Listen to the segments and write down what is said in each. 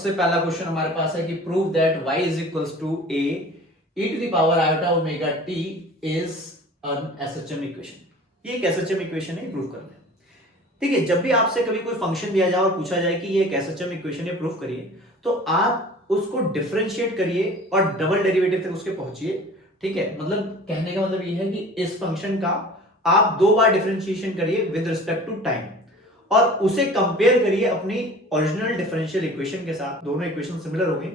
सबसे पहला क्वेश्चन हमारे पास है कि prove that y is equals to a e to the power iota omega t is an SHM equation. ये एक एसएचएम इक्वेशन है, प्रूव करना है। ठीक है, जब भी आपसे कभी कोई फंक्शन दिया जाए और पूछा जाए कि ये एक एसएचएम इक्वेशन है, प्रूव करिए, तो आप उसको डिफरेंशिएट करिए और डबल डेरिवेटिव तक उसके पहुंचिए। ठीक है, मतलब कहने का मतलब ये है कि इस फंक्शन का आप 2 बार डिफरेंशिएशन करिए विद रिस्पेक्ट टू टाइम और उसे कंपेयर करिए अपनी ओरिजिनल डिफरेंशियल इक्वेशन के साथ। दोनों इक्वेशन सिमिलर हो गई,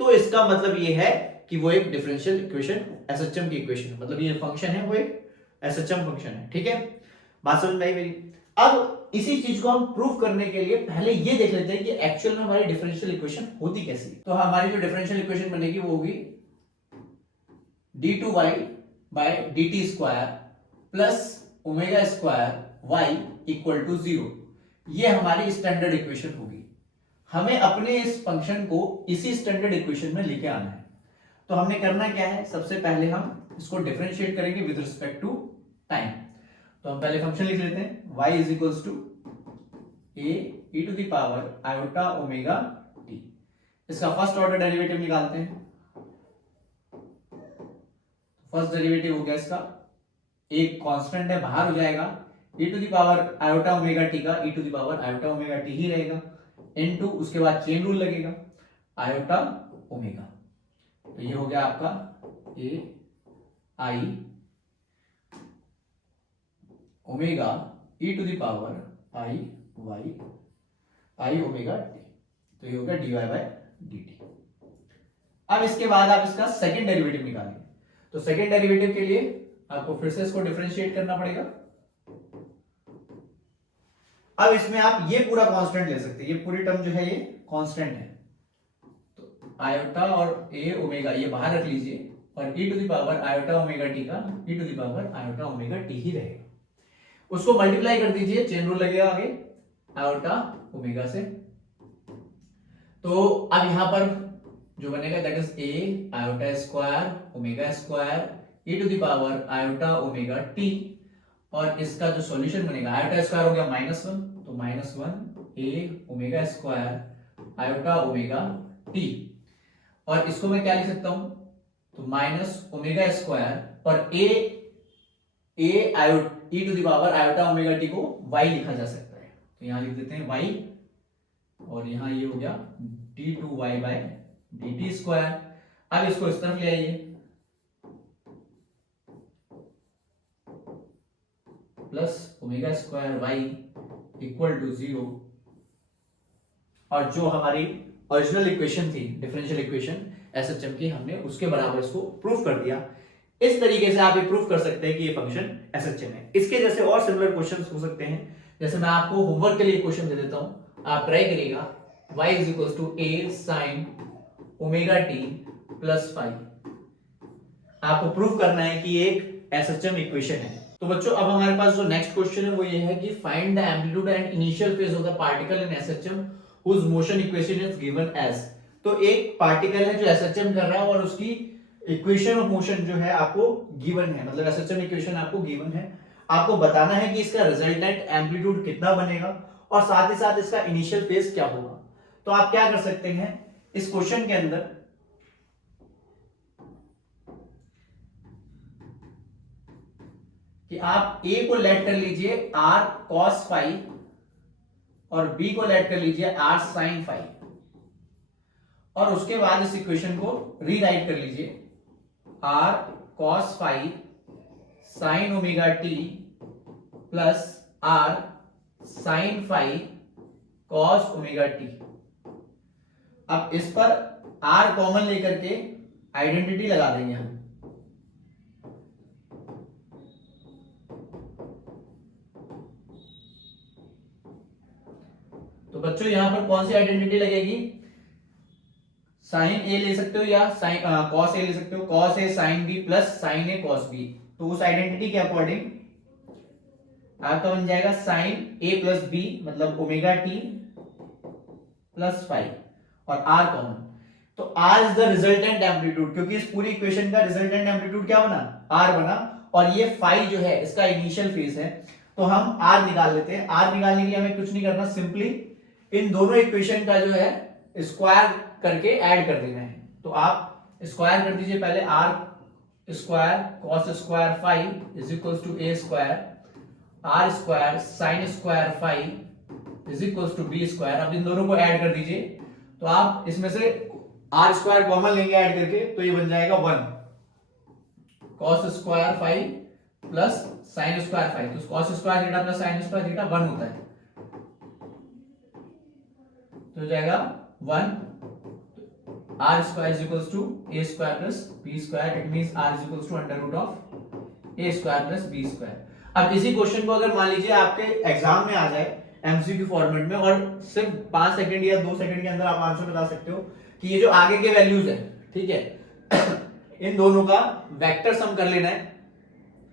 तो इसका मतलब ये है कि वो एक डिफरेंशियल इक्वेशन एसएचएम की इक्वेशन है, मतलब ये फंक्शन है वो एक एसएचएम फंक्शन है। ठीक है, बात समझ में आई मेरी? अब इसी चीज को हम प्रूव करने के लिए पहले ये देख लेते हैं कि एक्चुअल में हमारी डिफरेंशियल इक्वेशन होती कैसी है। तो हमारी जो डिफरेंशियल इक्वेशन बनेगी वो होगी d2y by dt square plus omega square y equal to 0। ये हमारी स्टैंडर्ड इक्वेशन होगी। हमें अपने इस फंक्शन को इसी स्टैंडर्ड इक्वेशन में लेके आना है। तो हमने करना क्या है, सबसे पहले हम इसको डिफरेंशिएट करेंगे विद रिस्पेक्ट टू टाइम। तो हम पहले फंक्शन लिख लेते हैं y is equals to a e to the power iota omega t। इसका फर्स्ट ऑर्डर डेरिवेटिव निकालते हैं। फर्स्ट डेरिवेटिव हो गया इसका, एक कांस्टेंट है बाहर हो जाएगा, e to the power iota omega t का e to the power iota omega t ही रहेगा, इनटू उसके बाद चेन रूल लगेगा आयोटा ओमेगा। तो ये हो गया आपका a i omega e to the power i y i omega t। तो ये हो गया dy बाय dt। अब इसके बाद आप इसका सेकंड डेरिवेटिव निकालेंगे। तो सेकंड डेरिवेटिव के लिए आपको फिर से इसको डिफरेंशिएट करना पड़ेगा। अब इसमें आप ये पूरा कांस्टेंट ले सकते हैं, ये पूरी टर्म जो है ये कांस्टेंट है। तो आयोटा और a ओमेगा ये बाहर रख लीजिए और e to the power iota omega t का e to the power iota omega t ही रहेगा। उसको मल्टीप्लाई कर दीजिए, चेन रूल लगेगा आगे आयोटा ओमेगा से। तो अब यहां पर जो बनेगा that is a iota square omega square e to the power iota omega t, और इसका जो सॉल्यूशन बनेगा आयोटा स्क्वायर हो गया -1, तो -1 a omega square iota omega t, और इसको मैं क्या लिख सकता हूं, तो माइनस ओमेगा स्क्वायर और a iota e to the power iota omega t को y लिखा जा सकता है। तो यहां लिख देते हैं y, और यहां ये हो गया d2y बाय dt स्क्वायर। अब इसको इस तरफ ले आइए, plus omega square y equal to 0, और जो हमारी ओरिजिनल इक्वेशन थी डिफरेंशियल इक्वेशन एसएचएम की, हमने उसके बराबर इसको प्रूफ कर दिया। इस तरीके से आप ये प्रूफ कर सकते हैं कि ये फंक्शन एसएचएम है। इसके जैसे और सिमिलर क्वेश्चंस हो सकते हैं, जैसे मैं आपको होमवर्क के लिए क्वेश्चन दे देता हूं, आप ट्राई करिएगा। y is equal to a sin omega t plus five. आपको प्रूफ करना है कि ये एक एसएचएम इक्वेशन है। तो बच्चों अब हमारे पास जो नेक्स्ट क्वेश्चन है वो ये है कि find the amplitude and initial phase of the particle in SHM whose motion equation is given as. तो एक पार्टिकल है जो एसएचएम कर रहा है और उसकी इक्वेशन ऑफ मोशन जो है आपको गिवन है, मतलब एसएचएम इक्वेशन आपको गिवन है। आपको बताना है कि इसका रिजल्टेंट एम्पलीट्यूड कितना बनेगा और साथ ही साथ इसका इनिशियल फेज क्या होगा। तो आप क्या कर सकते हैं इस क्वेश्चन के अंदर, कि आप a को लेट कर लीजिए r cos फाइव और b को लेट कर लीजिए r sin फाइव, और उसके बाद इस इक्वेशन को रीराइट कर लीजिए r cos five sin omega t plus r sin five cos omega t। अब इस पर r कॉमन लेकर के आइडेंटिटी लगा देंगे हम। तो बच्चों यहां पर कौन सी आइडेंटिटी लगेगी, साइन ए ले सकते हो या साइन कॉस ए ले सकते हो, cos A sine B plus sine A cos B. तो उस आइडेंटिटी के अकॉर्डिंग आपका बन जाएगा साइन ए प्लस बी, मतलब ओमेगा टी प्लस फाइव और आर कॉमन। तो R is the resultant amplitude, क्योंकि इस पूरी इक्वेशन का रिजल्टेंट एम्पलीट्यूड क्या बना, आर बना, और ये फाइव जो है इसका इनिशियल फेज है। तो हम आर निकाल लेते हैं। आर निकालने के लिए हमें कुछ नहीं करना, सिंपली इन दोनों इक्वेशन का जो है स्क्वायर करके ऐड कर देना है। तो आप स्क्वायर कर दीजिए पहले, R square cos square five is equal to A square, R square sine square five is equal to B square. अब इन दोनों को ऐड कर दीजिए, तो आप इसमें से आर स्क्वायर कॉमन लेंगे ऐड करके, तो ये बन जाएगा 1 cos square five plus sine square five. तो cos square theta plus sine square theta 1 होता है, तो हो जाएगा 1 R square is equal to A square plus B square. It means R is equal to under root of A square plus B square. अब इसी question को अगर मान लीजिए आपके एग्जाम में आ जाए एमसीक्यू फॉर्मेट में, और सिर्फ 5 सेकंड या 2 सेकंड के अंदर आप आंसर बता सकते हो कि ये जो आगे के वैल्यूज है, ठीक है, इन दोनों का वेक्टर सम कर लेना है,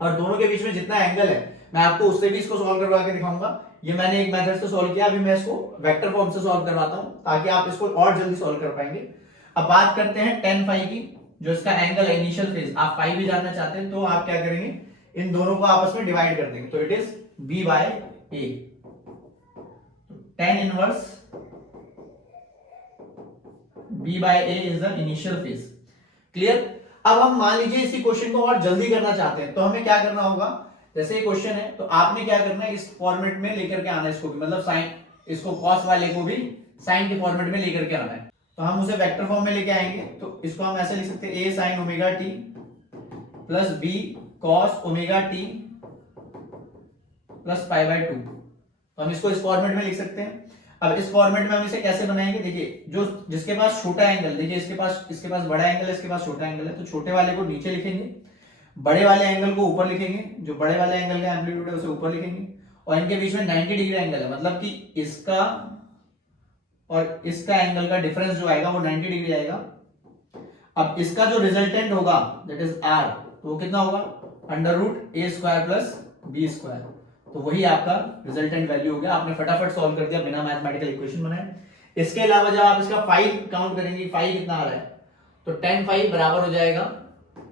और दोनों के बीच में जितना एंगल है मैं आपको उससे भी इसको सॉल्व करवा के दिखाऊंगा। ये मैंने एक मेथड से सॉल्व किया, अभी मैं इसको वेक्टर फॉर्म से सॉल्व करवाता हूं ताकि आप इसको और जल्दी सॉल्व कर पाएंगे। अब बात करते हैं tan फाई की, जो इसका एंगल है इनिशियल फेज, आप फाई भी जानना चाहते हैं तो आप क्या करेंगे, इन दोनों को आपस में डिवाइड कर देंगे, तो it is b by a, tan inverse b by a is the initial phase. Clear. अब हम मान लीजिए इसी क्वेश्चन को और जल्दी करना चाहते हैं, तो हमें क्या करना होगा, जैसे ये क्वेश्चन है तो आपने क्या करना है, इस फॉर्मेट में लेकर के आना है इसको भी, मतलब साइन, इसको कॉस वाले को भी साइन के फॉर्मेट में लेकर के आना है। तो हम उसे वेक्टर फॉर्म में लेके आएंगे, तो इसको हम ऐसे लिख सकते हैं, a sin omega t plus b cos omega t plus pi by 2। तो हम इसको इस फॉर्मेट में लिख सकते हैं। अब इस फॉर्मेट में हम इसे कैसे बनाएंगे, देखिए जो जिसके पास छोटा एंगल, देखिए इसके पास बड़ा एंगल है, इसके पास छोटा एंगल है, तो छोटे वाले को नीचे लिखेंगे, बड़े वाले एंगल को ऊपर लिखेंगे, जो बड़े वाले एंगल का एम्पलीट्यूड है उसे ऊपर लिखेंगे, और इनके बीच में 90 डिग्री एंगल है, मतलब कि इसका और इसका एंगल का डिफरेंस जो आएगा वो 90 डिग्री आएगा। अब इसका जो रिजल्टेंट होगा दैट इज आर, तो वो कितना होगा, under root A square plus B square. तो वही आपका रिजल्टेंट वैल्यू हो गया। आपने फटाफट सॉल्व कर दिया बिना मैथमेटिकल इक्वेशन बनाए। इसके अलावा जब आप इसका फाई काउंट करेंगे, फाई कितना आ रहा है, तो tan फाई बराबर हो जाएगा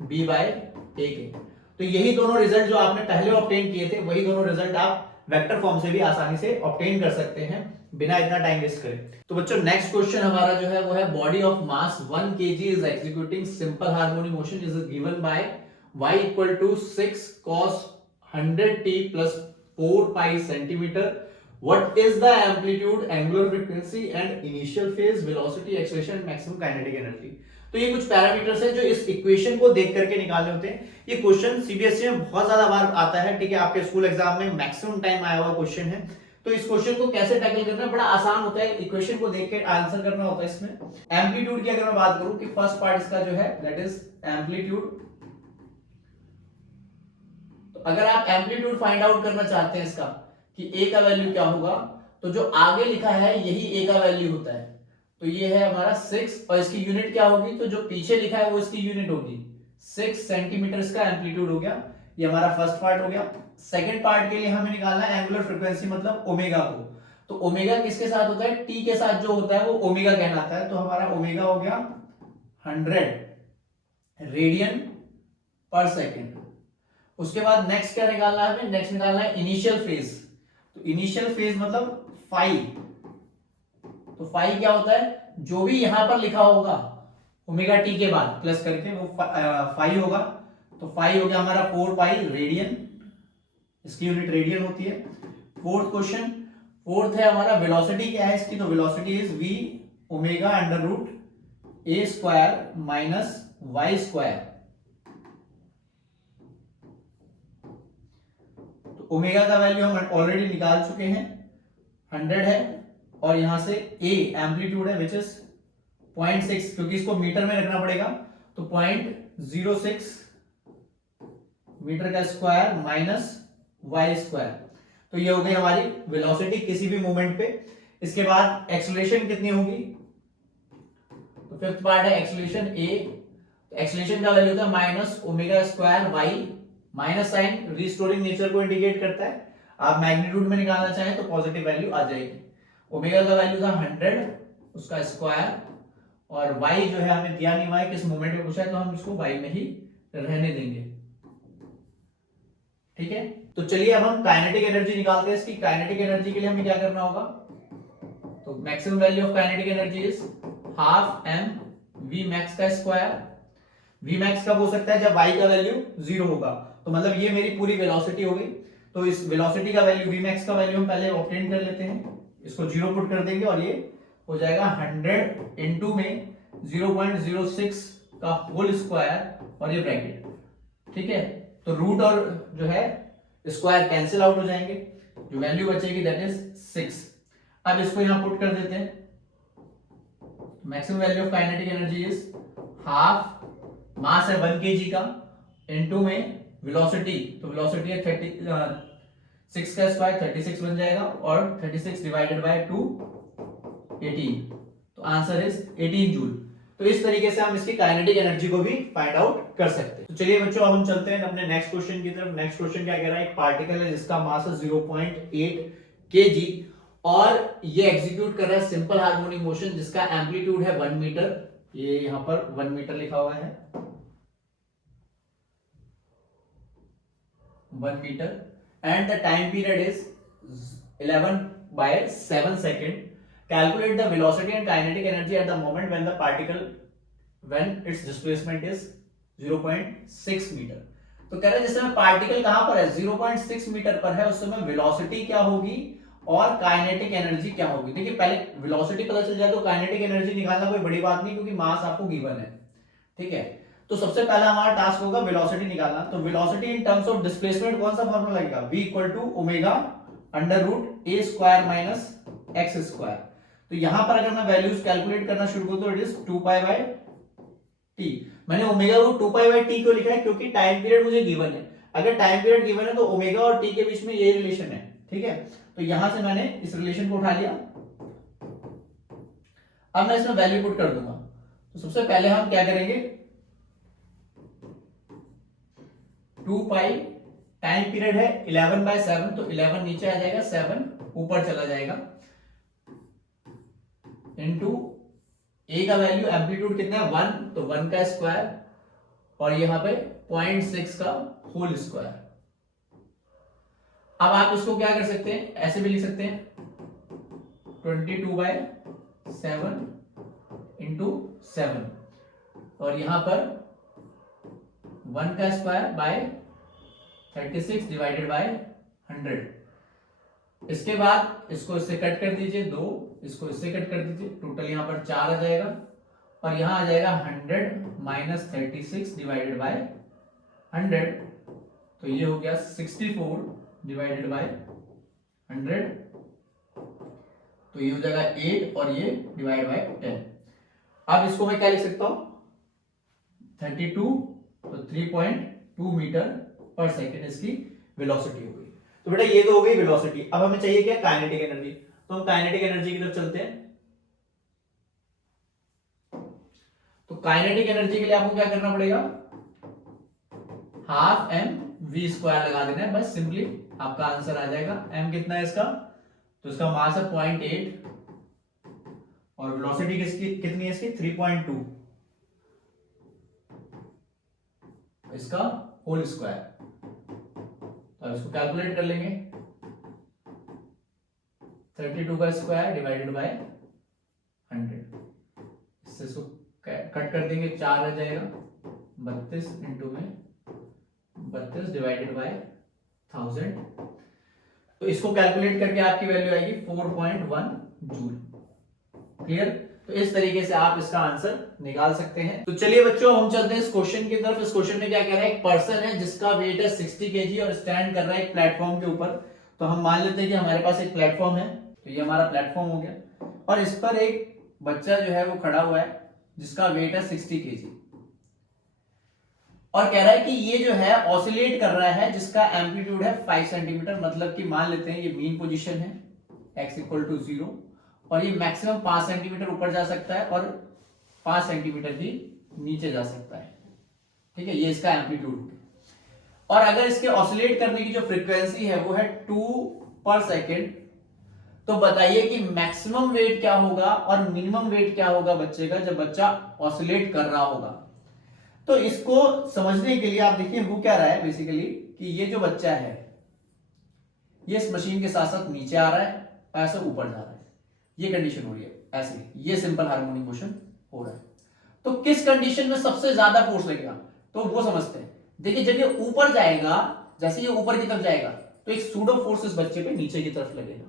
b बाय a के। तो यही दोनों रिजल्ट जो आपने पहले ऑब्टेन किए थे, वही दोनों रिजल्ट आप वेक्टर फॉर्म से भी आसानी से ऑब्टेन कर सकते हैं बिना इतना टाइम वेस्ट करे। तो बच्चों नेक्स्ट क्वेश्चन हमारा जो है वो है, body of mass 1 kg is executing simple harmonic motion is given by y equal to 6 cos 100t plus 4 pi centimeter. What is the amplitude, angular frequency and initial phase, velocity, acceleration, maximum kinetic energy? तो ये कुछ parameters हैं जो इस equation को देख करके निकालने होते हैं। ये क्वेश्चन सीबीएसई में बहुत ज्यादा बार आता है, ठीक है, आपके स्कूल एग्जाम में मैक्सिमम टाइम आया हुआ क्वेश्चन है। तो इस क्वेश्चन को कैसे टैकल करना है, बड़ा आसान होता है, इक्वेशन को देख के आंसर करना होता है। इसमें एम्पलीट्यूड की अगर मैं बात करूं कि फर्स्ट पार्ट इसका जो है दैट इज एम्पलीट्यूड। अगर आप एम्पलीट्यूड फाइंड आउट करना चाहते हैं इसका कि ए का वैल्यू क्या होगा, तो जो आगे लिखा है यही ए का वैल्यू होता है। तो ये है हमारा 6, और इसकी यूनिट क्या होगी, तो जो पीछे लिखा है वो इसकी यूनिट होगी 6 सेंटीमीटर। इसका एम्पलीट्यूड हो गया, ये हमारा फर्स्ट पार्ट हो गया। सेकंड पार्ट के लिए हमें निकालना है एंगुलर फ्रीक्वेंसी, मतलब ओमेगा को। तो ओमेगा किसके साथ होता है, टी के साथ जो होता है वो ओमेगा कहलाता है। तो हमारा ओमेगा हो गया 100 रेडियन पर सेकेंड। उसके बाद नेक्स्ट क्या निकालना है हमें, नेक्स्ट निकालना है इनिशियल फेज। तो इनिशियल फेज मतलब फाई। तो फाई क्या होता है, जो भी यहां पर लिखा होगा ओमेगा टी के बाद प्लस करके वो फाई होगा। तो फाई हो गया हमारा 4 पाई रेडियन, इसकी यूनिट रेडियन होती है। फोर्थ क्वेश्चन, फोर्थ है हमारा वेलोसिटी क्या है इसकी, तो velocity is v omega under root A square minus Y square. Omega का वैल्यू हम ऑलरेडी निकाल चुके हैं, 100 है, और यहां से a एम्पलीट्यूड है विच इज 0.6, क्योंकि इसको मीटर में रखना पड़ेगा, तो 0.06 मीटर का स्क्वायर माइनस वाई स्क्वायर। तो ये हो गई हमारी वेलोसिटी किसी भी मोमेंट पे। इसके बाद एक्सेलरेशन कितनी होगी, तो फिफ्थ पार्ट है एक्सेलरेशन a। तो एक्सेलरेशन का वैल्यू था minus omega square Y, minus sign restoring nature को इंडिकेट करता है। आप मैग्नीट्यूड में निकालना चाहें तो पॉजिटिव वैल्यू आ जाएगी। ओमेगा का वैल्यू था 100 उसका स्क्वायर, और y जो है हमें दिया नहीं, y किस मोमेंट में पूछा है, तो हम इसको y में ही रहने देंगे, ठीक है। तो चलिए अब हम काइनेटिक एनर्जी निकालते हैं। इसकी काइनेटिक एनर्जी के लिए हमें क्या करना होगा, तो maximum value of kinetic energy is half M V max का स्क्वायर। वी मैक्स कब हो सकता है? जब y का वैल्यू 0 होगा। तो मतलब ये मेरी पूरी वेलोसिटी हो गई। तो इस वेलोसिटी का वैल्यू, वी मैक्स का वैल्यू हम पहले ऑब्टेन कर लेते हैं। इसको 0 पुट कर देंगे और ये हो जाएगा 100 इनटू में 0.06 का होल स्क्वायर और ये ब्रैकेट, ठीक है। तो रूट और जो है स्क्वायर कैंसिल आउट हो जाएंगे, जो वैल्यू बचेगी दैट इज 6। अब इसको यहां पुट कर देते हैं। Maximum value of kinetic energy is half, mass है 1 kg का, इनटू में वेलोसिटी, तो वेलोसिटी है 6 का स्क्वायर 36 बन जाएगा और 36 डिवाइडेड बाय 2 18, तो आंसर इज 18 जूल। तो इस तरीके से हम इसकी काइनेटिक एनर्जी को भी फाइंड आउट कर सकते हैं। तो चलिए बच्चों अब हम चलते हैं अपने नेक्स्ट क्वेश्चन की तरफ। नेक्स्ट क्वेश्चन क्या कह रहा है? एक पार्टिकल है जिसका मास है 0.8 kg और ये एग्जीक्यूट कर रहा है सिंपल हार्मोनिक मोशन जिसका एम्पलीट्यूड है 1 मीटर। ये यहां पर 1 मीटर लिखा हुआ है, 1 metre, and the time period is 11/7 second. Calculate the velocity and kinetic energy at the moment when the particle, when its displacement is 0.6 metre. तो कह रहे हैं जिस समय पार्टिकल कहां पर है? 0.6 मीटर पर है, उस समय वेलोसिटी क्या होगी और काइनेटिक एनर्जी क्या होगी। देखिए पहले वेलोसिटी पता चल जाए तो काइनेटिक एनर्जी निकालना कोई बड़ी बात नहीं, क्योंकि मास आपको गिवन है, ठीक है। तो सबसे पहला हमारा टास्क होगा वेलोसिटी निकालना। तो velocity in terms of displacement कौन सा फॉर्मूला लगेगा? v equal to omega under root a square minus x square. तो यहां पर अगर मैं वैल्यूज कैलकुलेट करना शुरू करूं तो it is 2 pi by t। मैंने ओमेगा को 2 पाई बाय t क्यों लिखा है? क्योंकि टाइम पीरियड मुझे गिवन है। अगर टाइम पीरियड गिवन है तो ओमेगा और t के बीच में ये रिलेशन है, ठीक है। तो यहां से मैंने इस रिलेशन को उठा लिया। अब मैं इसमें वैल्यू पुट कर दूंगा। तो सबसे पहले हम क्या करेंगे? 2 पाई, टाइम पीरियड है 11/7, तो 11 नीचे आ जाएगा, 7 ऊपर चला जाएगा, इनटू ए का वैल्यू एम्पलीट्यूड कितना है 1, तो 1 का स्क्वायर और यहां पे 0.6 का होल स्क्वायर। अब आप इसको क्या कर सकते हैं? ऐसे भी लिख सकते हैं 22/7 इंटू 7 और यहां पर 1 का स्क्वायर बाय 36 डिवाइडेड बाय 100। इसके बाद इसको इससे कट कर दीजिए 2, इसको इससे कट कर दीजिए, टोटल यहां पर 4 आ जाएगा और यहां आ जाएगा 100 माइनस 36 डिवाइडेड बाय 100, तो ये हो गया 64 डिवाइडेड बाय 100, तो ये हो जाएगा 8 और ये डिवाइड बाय 10। अब इसको मैं क्या लिख सकता हूं? 32, तो 3.2 मीटर पर सेकेंड इसकी वेलोसिटी हो गई। तो बेटा ये तो हो गई वेलोसिटी। अब हमें चाहिए क्या? Kinetic energy. तो हम काइनेटिक एनर्जी की तरफ चलते हैं। तो काइनेटिक एनर्जी के लिए आपको क्या करना पड़ेगा? हाफ एम वी स्क्वायर लगा देना है बस, सिंपली आपका आंसर आ जाएगा। एम कितना है इसका? तो इसका मास है 0.8 और वेलोसिटी किसकी कितनी है इसकी? 3.2, इसका होल स्क्वायर। तो इसको कैलकुलेट कर लेंगे, 32 का स्क्वायर डिवाइडेड बाय 100, इससे इसको कट कर देंगे, 4 आ जाएगा, 32 इंटू में 32 डिवाइडेड बाय 1000। तो इसको कैलकुलेट करके आपकी वैल्यू आएगी 4.1 जूल। क्लियर? तो इस तरीके से आप इसका आंसर निकाल सकते हैं। तो चलिए बच्चों हम चलते हैं इस क्वेश्चन की तरफ। इस क्वेश्चन में क्या कह रहा है? एक पर्सन है जिसका वेट है 60 kg और स्टैंड कर रहा है एक प्लेटफॉर्म के ऊपर। तो हम मान लेते हैं कि हमारे पास एक प्लेटफॉर्म है, तो ये हमारा प्लेटफॉर्म हो गया और इस पर एक बच्चा जो है वो खड़ा हुआ है जिसका वेट है 60 kg और कह रहा है कि ये जो है ऑसिलेट कर रहा है जिसका एम्पलीट्यूड है 5 सेंटीमीटर। मतलब कि मान लेते हैं ये मीन पोजीशन है x इक्वल टू 0 और ये मैक्सिमम 5 सेंटीमीटर ऊपर जा सकता है और 5 सेंटीमीटर ही नीचे जा सकता है, ठीक है। ये इसका एम्पलीट्यूड। और अगर इसके ऑसिलेट करने की जो फ्रीक्वेंसी है वो है 2 पर सेकेंड, तो बताइए कि मैक्सिमम वेट क्या होगा और मिनिमम वेट क्या होगा बच्चे का जब बच्चा ऑसिलेट कर रहा होगा। तो इसको समझने के लिए आप देखिए वो क्या रहा है बेसिकली कि ये जो बच्चा है ये इस मशीन के साथ साथ नीचे आ रहा है, ऐसे ऊपर जा रहा है, ये कंडीशन हो रही है ऐसे। ये सिंपल हार्मोनिक मोशन हो रहा है। तो किस कंडीशन में सबसे ज्यादा फोर्स लगेगा, तो वो समझते हैं। देखिए जब ये ऊपर जाएगा, जैसे ये ऊपर की तरफ जाएगा तो एक सूडो फोर्स इस बच्चे पे नीचे की तरफ लगेगा।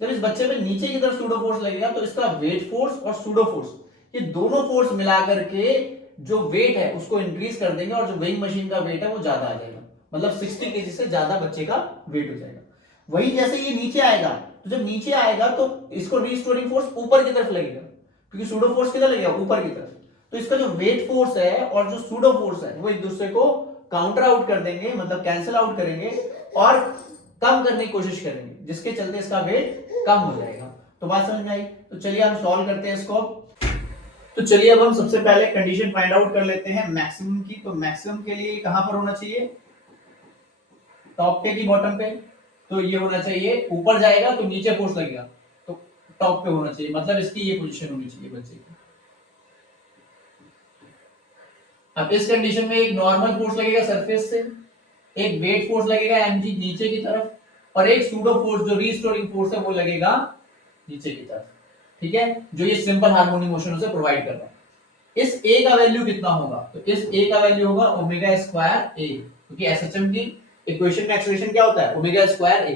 जब इस बच्चे पे नीचे की तरफ सूडो फोर्स लगेगा तो इसका वेट फोर्स और सूडो फोर्स, ये दोनों फोर्स मिला करके जो वेट है उसको इंक्रीज कर देंगे और जो वेइंग मशीन का वेट है वो ज्यादा आ जाएगा, मतलब 60 केजी से ज्यादा बच्चे का वेट हो जाएगा। वही जैसे ये नीचे आएगा, तो जब नीचे आएगा तो इसको रिस्टोरिंग फोर्स ऊपर की तरफ लगेगा, क्योंकि सूडो फोर्स किधर लगेगा, ऊपर की तरफ। तो इसका जो वेट फोर्स है और जो सूडो फोर्स है वो एक दूसरे को काउंटर आउट कर देंगे, मतलब कैंसिल आउट करेंगे और कम करने की कोशिश करेंगे, जिसके चलते इसका वेट कम हो जाएगा। तो बात समझ में आई? तो चलिए हम सॉल्व करते हैं इसको। तो चलिए अब हम सबसे पहले कंडीशन फाइंड आउट कर लेते हैं मैक्सिमम की। तो मैक्सिमम के लिए कहां पर होना चाहिए, टॉप पे की बॉटम पे? तो ये होना चाहिए, ऊपर जाएगा तो नीचे फोर्स लगेगा, तो टॉप पे होना चाहिए, मतलब इसकी ये पोजीशन होनी चाहिए बच्चे की। अब इस कंडीशन में एक नॉर्मल फोर्स लगेगा सरफेस से, एक वेट फोर्स लगेगा mg नीचे की तरफ, और एक सूडो फोर्स जो रिस्टोरिंग फोर्स है वो लगेगा नीचे की तरफ। ठीक है, जो ये सिंपल हार्मोनिक मोशन से प्रोवाइड कर रहा है। इस a का वैल्यू कितना होगा, तो इस a का वैल्यू होगा ओमेगा स्क्वायर a, क्योंकि एसएचएम की इक्वेशन में एक्सेलरेशन क्या होता है, ओमेगा स्क्वायर a।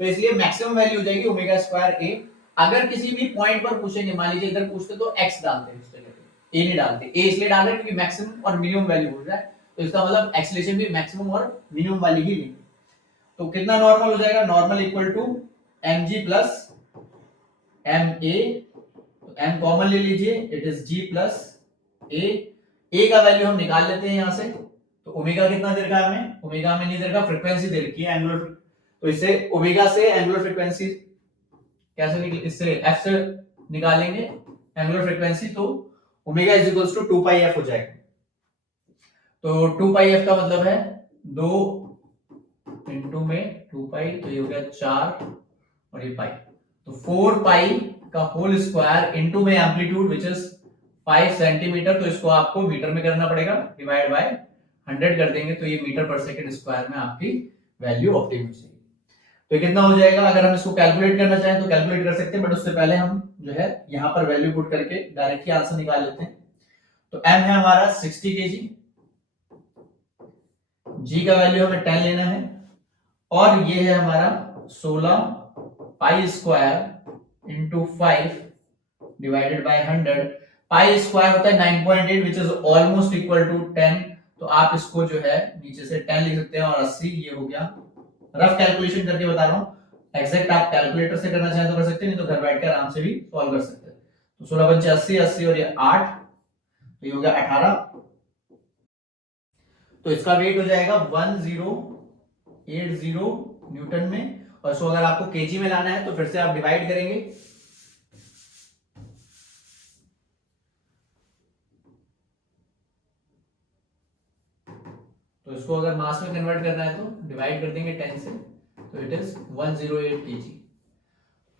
तो इसलिए मैक्सिमम वैल्यू हो जाएगी ओमेगा स्क्वायर a। अगर किसी भी पॉइंट पर पूछेंगे, मान लीजिए इधर पूछते तो x डालते हैं, a नहीं डालते। a इसलिए डाल रहे हैं क्योंकि मैक्सिमम और मिनिमम वैल्यू बोल रहा है, तो इसका मतलब एक्सेलरेशन भी मैक्सिमम और मिनिमम वाली ही लेंगे। तो कितना नॉर्मल हो जाएगा, normal equal to mg plus ma, m common ले लीजिए, it is g plus a का वैल्यू हम निकाल लेते हैं यहां से। तो ओमेगा कितना दे रखा है हमें, ओमेगा में नहीं दे रखा, फ्रीक्वेंसी दे रखी है एंगुलर। तो इससे ओमेगा से एंगुलर फ्रीक्वेंसी कैसे इससे f से निकालेंगे एंगुलर फ्रीक्वेंसी, तो omega is equals to 2 pi f हो जाएगा। तो 2 पाई f का मतलब है 2 इंटू में 2 पाई, तो ये हो गया 4 और ये पाई, तो 4 पाई का होल स्क्वायर इंटू में एम्पलीट्यूड विच इज 5 सेंटीमीटर, तो इसको आपको मीटर में करना पड़ेगा, डिवाइड बाय 100 कर देंगे, तो ये मीटर पर सेकंड स्क्वायर में आपकी वैल्यू ऑब्टेन हो जाएगी। तो कितना हो जाएगा, अगर हम इसको कैलकुलेट करना चाहें तो कैलकुलेट कर सकते हैं, बट उससे पहले हम जो है यहाँ पर वैल्यू पुट करके डायरेक्टली आंसर निकाल लेते हैं। तो m है हमारा 60 केजी, g का वैल्यू हमें 10 लेना है, और ये है हमारा 16 pi square into 5 divided by 100। Pi square होता है 9.8 which is almost equal to 10, तो आप इसको जो है नीचे से 10 लिख सकते हैं, और 80 ये हो गया। रफ कैलकुलेशन करके बता रहा हूं, एग्जैक्ट आप कैलकुलेटर से करना चाहें तो कर सकते हैं, नहीं तो घर बैठकर आराम से भी सॉल्व कर सकते हैं। तो 16 पंचे 80, 80 और ये 8, तो ये हो गया 18। तो इसका वेट हो जाएगा 1080 न्यूटन में, और इसको अगर आपको केजी में लाना है तो फिर से आप डिवाइड करेंगे। तो इसको अगर मास में कन्वर्ट करना है तो डिवाइड कर देंगे 10 से, तो इट इज 108 केजी।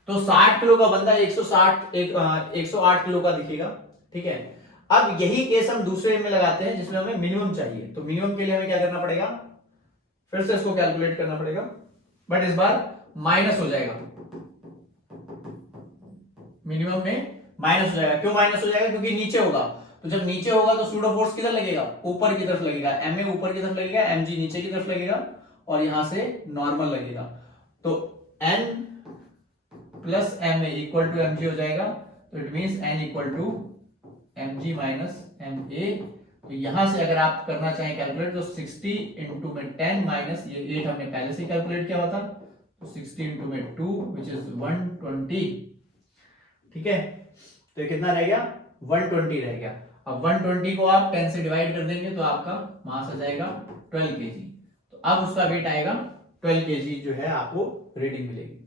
तो 60 किलो का बंदा 108 किलो का दिखेगा। ठीक है, अब यही केस हम दूसरे में लगाते हैं जिसमें हमें मिनिमम चाहिए। तो मिनिमम के लिए हमें क्या करना पड़ेगा, फिर से इसको कैलकुलेट करना पड़ेगा, बट इस बार माइनस हो जाएगा, मिनिमम में माइनस हो जाएगा। क्यों माइनस हो जाएगा, क्योंकि नीचे होगा, तो जब नीचे होगा तो सूडो फोर्स किधर लगेगा, ऊपर की तरफ लगेगा, ma ऊपर की तरफ लगेगा, mg नीचे की तरफ लगेगा, और यहां से नॉर्मल लगेगा। तो n plus ma equal to mg हो जाएगा, तो it means n equal to mg minus ma। तो यहां से अगर आप करना चाहें कैलकुलेट, तो 60 इंटू में 10 माइनस ये 8 हमने पहले से कैलकुलेट किया हुआ था, तो 60 इंटू में 2 विच इज 120। ठीक है, तो ये कितना रह गया, 120 रह गया। अब 120 को आप 10 से डिवाइड कर देंगे तो आपका मास आ जाएगा 12 केजी। तो अब उसका वेट आएगा 12 केजी, जो है आपको रीडिंग मिलेगी।